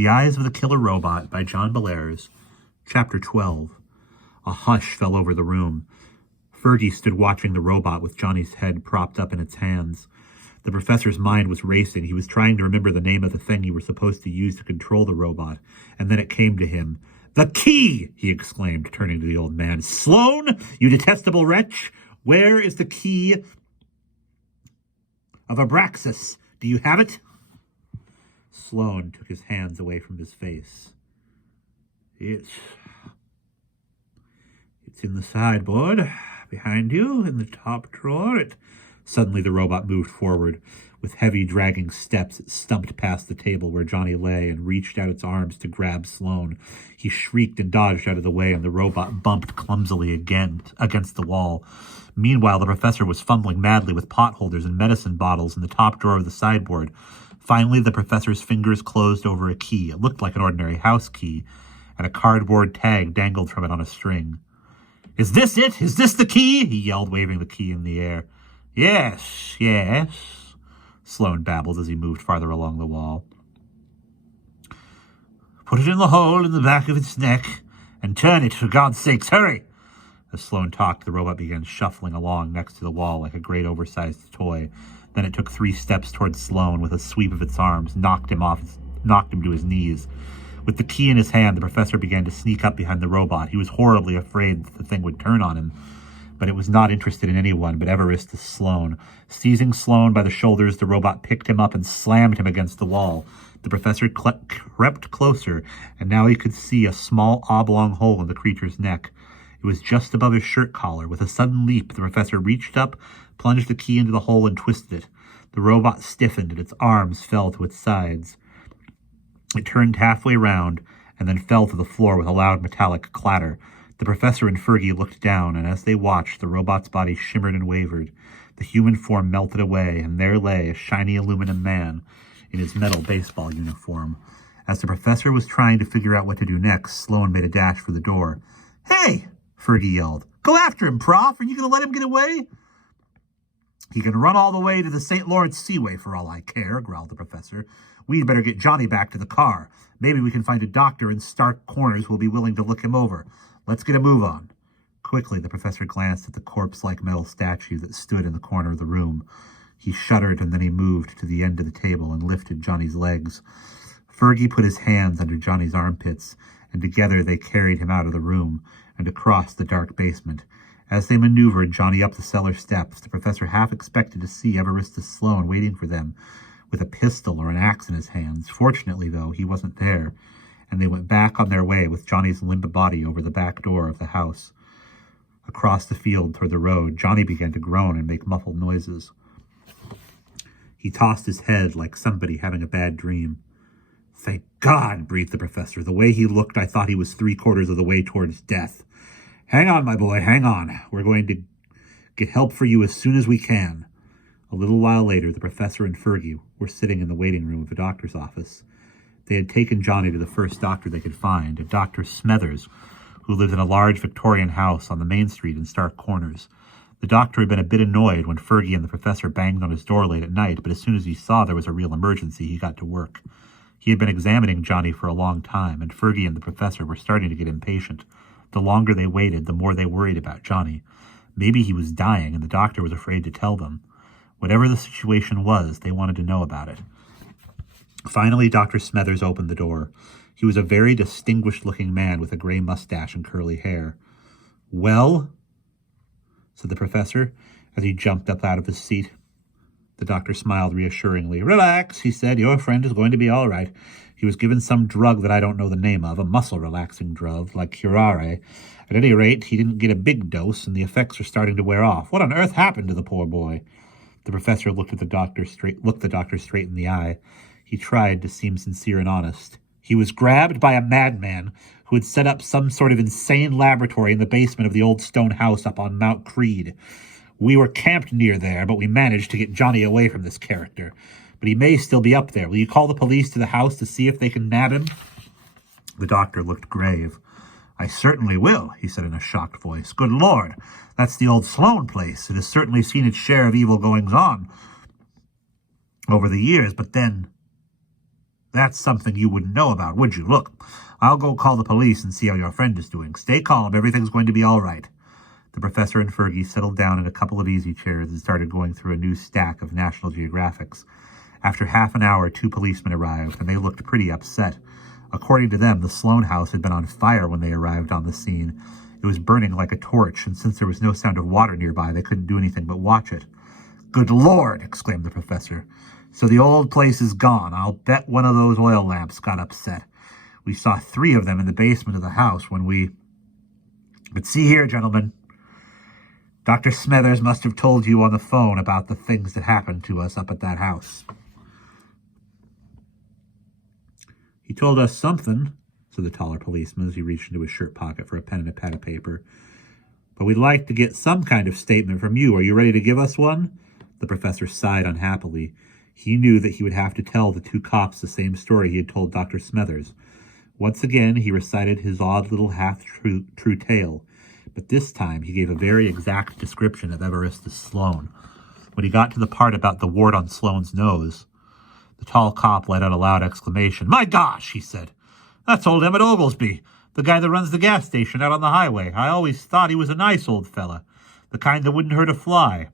The Eyes of the Killer Robot by John Bellairs, Chapter 12. A hush fell over the room. Fergie stood watching the robot with Johnny's head propped up in its hands. The professor's mind was racing. He was trying to remember the name of the thing you were supposed to use to control the robot, and then it came to him. "The key!" he exclaimed, turning to the old man. "Sloan, you detestable wretch! Where is the key of Abraxas? Do you have it?" Sloan took his hands away from his face. It's in the sideboard, behind you, in the top drawer. Suddenly the robot moved forward. With heavy, dragging steps, it stumped past the table where Johnny lay and reached out its arms to grab Sloan. He shrieked and dodged out of the way, and the robot bumped clumsily again against the wall. Meanwhile, the professor was fumbling madly with potholders and medicine bottles in the top drawer of the sideboard. Finally, the professor's fingers closed over a key. It looked like an ordinary house key, and a cardboard tag dangled from it on a string. "Is this it? Is this the key?" he yelled, waving the key in the air. Yes, Sloan babbled as he moved farther along the wall. "Put it in the hole in the back of its neck, and turn it, for God's sakes, hurry!" As Sloan talked, the robot began shuffling along next to the wall like a great oversized toy. Then it took 3 steps towards Sloan with a sweep of its arms, knocked him to his knees. With the key in his hand, the professor began to sneak up behind the robot. He was horribly afraid that the thing would turn on him, but it was not interested in anyone but Everest Sloan. Seizing Sloan by the shoulders, the robot picked him up and slammed him against the wall. The professor crept closer, and now he could see a small oblong hole in the creature's neck. It was just above his shirt collar. With a sudden leap, the professor reached up, plunged the key into the hole, and twisted it. The robot stiffened, and its arms fell to its sides. It turned halfway round, and then fell to the floor with a loud metallic clatter. The professor and Fergie looked down, and as they watched, the robot's body shimmered and wavered. The human form melted away, and there lay a shiny aluminum man in his metal baseball uniform. As the professor was trying to figure out what to do next, Sloan made a dash for the door. "Hey!" Fergie yelled. "Go after him, Prof! Are you going to let him get away?" "He can run all the way to the St. Lawrence Seaway for all I care," growled the professor. "We'd better get Johnny back to the car. Maybe we can find a doctor in Stark Corners who will be willing to look him over. Let's get a move on." Quickly, the professor glanced at the corpse-like metal statue that stood in the corner of the room. He shuddered, and then he moved to the end of the table and lifted Johnny's legs. Fergie put his hands under Johnny's armpits, and together they carried him out of the room and across the dark basement. As they maneuvered Johnny up the cellar steps, the professor half expected to see Everest Sloan waiting for them with a pistol or an axe in his hands. Fortunately, though, he wasn't there, and they went back on their way with Johnny's limp body over the back door of the house. Across the field toward the road, Johnny began to groan and make muffled noises. He tossed his head like somebody having a bad dream. "Thank God," breathed the professor. "The way he looked, I thought he was 3/4 of the way towards death. Hang on, my boy, hang on. We're going to get help for you as soon as we can." A little while later, the professor and Fergie were sitting in the waiting room of the doctor's office. They had taken Johnny to the first doctor they could find, a Dr. Smethers, who lived in a large Victorian house on the main street in Stark Corners. The doctor had been a bit annoyed when Fergie and the professor banged on his door late at night, but as soon as he saw there was a real emergency, he got to work. He had been examining Johnny for a long time, and Fergie and the professor were starting to get impatient. The longer they waited, the more they worried about Johnny. Maybe he was dying, and the doctor was afraid to tell them. Whatever the situation was, they wanted to know about it. Finally, Dr. Smethers opened the door. He was a very distinguished-looking man with a gray mustache and curly hair. "Well?" said the professor, as he jumped up out of his seat. The doctor smiled reassuringly. "Relax," he said. "Your friend is going to be all right. He was given some drug that I don't know the name of, a muscle-relaxing drug, like curare. At any rate, he didn't get a big dose, and the effects are starting to wear off. What on earth happened to the poor boy?" The professor looked the doctor straight in the eye. He tried to seem sincere and honest. "He was grabbed by a madman who had set up some sort of insane laboratory in the basement of the old stone house up on Mount Creed. We were camped near there, but we managed to get Johnny away from this character. But he may still be up there. Will you call the police to the house to see if they can nab him?" The doctor looked grave. "I certainly will," he said in a shocked voice. "Good Lord, that's the old Sloan place. It has certainly seen its share of evil goings-on over the years, but then..." That's something you wouldn't know about, would you? Look, I'll go call the police and see how your friend is doing. Stay calm. Everything's going to be all right. The professor and Fergie settled down in a couple of easy chairs and started going through a new stack of National Geographics. After half an hour, 2 policemen arrived, and they looked pretty upset. According to them, the Sloan house had been on fire when they arrived on the scene. It was burning like a torch, and since there was no sound of water nearby, they couldn't do anything but watch it. "Good Lord!" exclaimed the professor. "So the old place is gone. I'll bet one of those oil lamps got upset. We saw 3 of them in the basement of the house when we... But see here, gentlemen. Dr. Smethers must have told you on the phone about the things that happened to us up at that house." "He told us something," said the taller policeman as he reached into his shirt pocket for a pen and a pad of paper. "But we'd like to get some kind of statement from you. Are you ready to give us one?" The professor sighed unhappily. He knew that he would have to tell the 2 cops the same story he had told Dr. Smethers. Once again, he recited his odd little half-true tale, but this time he gave a very exact description of Everestus Sloane. When he got to the part about the wart on Sloane's nose, the tall cop let out a loud exclamation. "My gosh," he said. "That's old Emmett Oglesby, the guy that runs the gas station out on the highway. I always thought he was a nice old fella, the kind that wouldn't hurt a fly."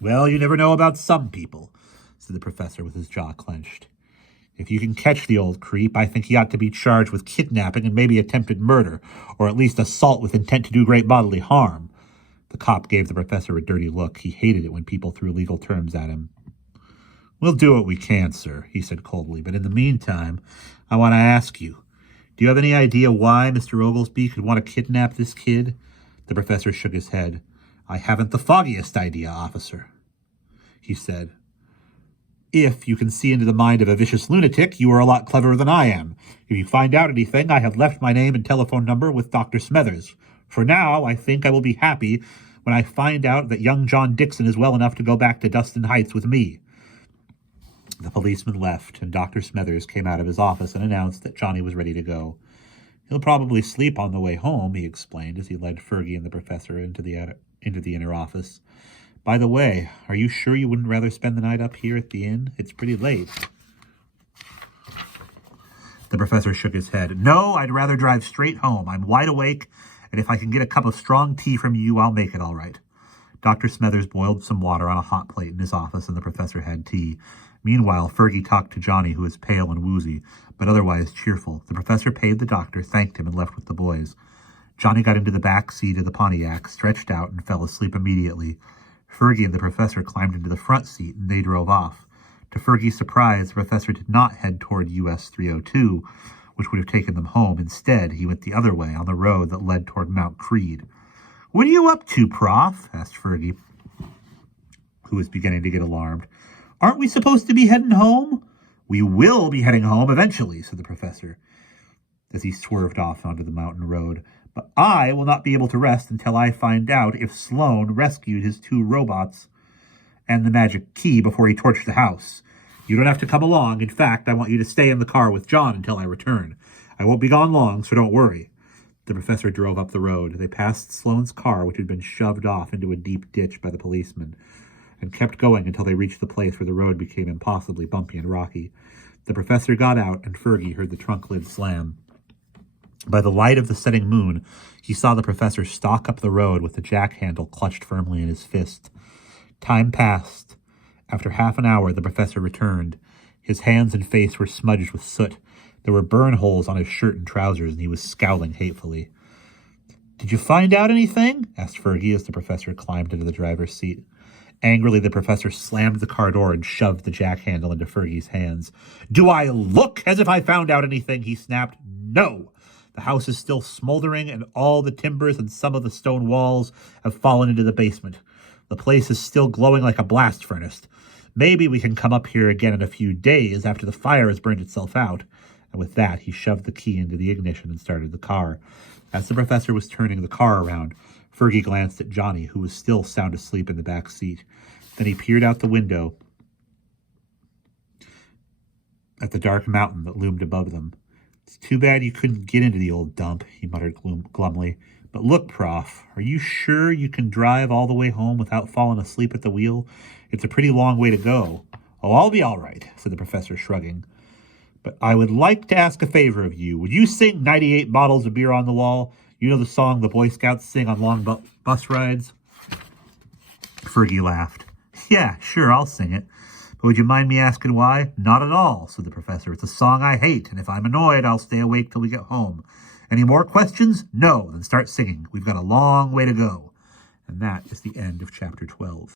"Well, you never know about some people," said the professor with his jaw clenched. "If you can catch the old creep, I think he ought to be charged with kidnapping and maybe attempted murder, or at least assault with intent to do great bodily harm." The cop gave the professor a dirty look. He hated it when people threw legal terms at him. "We'll do what we can, sir," he said coldly, "but in the meantime, I want to ask you, do you have any idea why Mr. Oglesby could want to kidnap this kid?" The professor shook his head. "I haven't the foggiest idea, officer," he said. "If you can see into the mind of a vicious lunatic, you are a lot cleverer than I am. If you find out anything, I have left my name and telephone number with Dr. Smethers. For now, I think I will be happy when I find out that young John Dixon is well enough to go back to Dustin Heights with me." The policeman left, and Dr. Smethers came out of his office and announced that Johnny was ready to go. "He'll probably sleep on the way home," he explained as he led Fergie and the professor into the inner office. "By the way, are you sure you wouldn't rather spend the night up here at the inn? It's pretty late." The professor shook his head. "No, I'd rather drive straight home. I'm wide awake, and if I can get a cup of strong tea from you, I'll make it all right." Dr. Smethers boiled some water on a hot plate in his office, and the professor had tea. Meanwhile, Fergie talked to Johnny, who was pale and woozy, but otherwise cheerful. The professor paid the doctor, thanked him, and left with the boys. Johnny got into the back seat of the Pontiac, stretched out, and fell asleep immediately. Fergie and the professor climbed into the front seat, and they drove off. To Fergie's surprise, the professor did not head toward US 302, which would have taken them home. Instead, he went the other way, on the road that led toward Mount Creed. "What are you up to, Prof?" asked Fergie, who was beginning to get alarmed. "Aren't we supposed to be heading home?" "We will be heading home eventually," said the professor, as he swerved off onto the mountain road. "But I will not be able to rest until I find out if Sloane rescued his 2 robots and the magic key before he torched the house. You don't have to come along. In fact, I want you to stay in the car with John until I return. I won't be gone long, so don't worry." The professor drove up the road. They passed Sloane's car, which had been shoved off into a deep ditch by the policeman, and kept going until they reached the place where the road became impossibly bumpy and rocky. The professor got out, and Fergie heard the trunk lid slam. By the light of the setting moon, he saw the professor stalk up the road with the jack handle clutched firmly in his fist. Time passed. After half an hour, the professor returned. His hands and face were smudged with soot. There were burn holes on his shirt and trousers, and he was scowling hatefully. "Did you find out anything?" asked Fergie as the professor climbed into the driver's seat. Angrily, the professor slammed the car door and shoved the jack handle into Fergie's hands. "Do I look as if I found out anything?" he snapped. "No! The house is still smoldering, and all the timbers and some of the stone walls have fallen into the basement. The place is still glowing like a blast furnace. Maybe we can come up here again in a few days after the fire has burned itself out." And with that, he shoved the key into the ignition and started the car. As the professor was turning the car around, Fergie glanced at Johnny, who was still sound asleep in the back seat. Then he peered out the window at the dark mountain that loomed above them. "It's too bad you couldn't get into the old dump," he muttered glumly. "But look, Prof, are you sure you can drive all the way home without falling asleep at the wheel? It's a pretty long way to go." "Oh, I'll be all right," said the professor, shrugging. But I would like to ask a favor of you. Would you sing 98 Bottles of Beer on the Wall? You know the song the Boy Scouts sing on long bus rides? Fergie laughed. Yeah, sure, I'll sing it. But would you mind me asking why? Not at all, said the professor. It's a song I hate, and if I'm annoyed, I'll stay awake till we get home. Any more questions? No, then start singing. We've got a long way to go. And that is the end of chapter 12.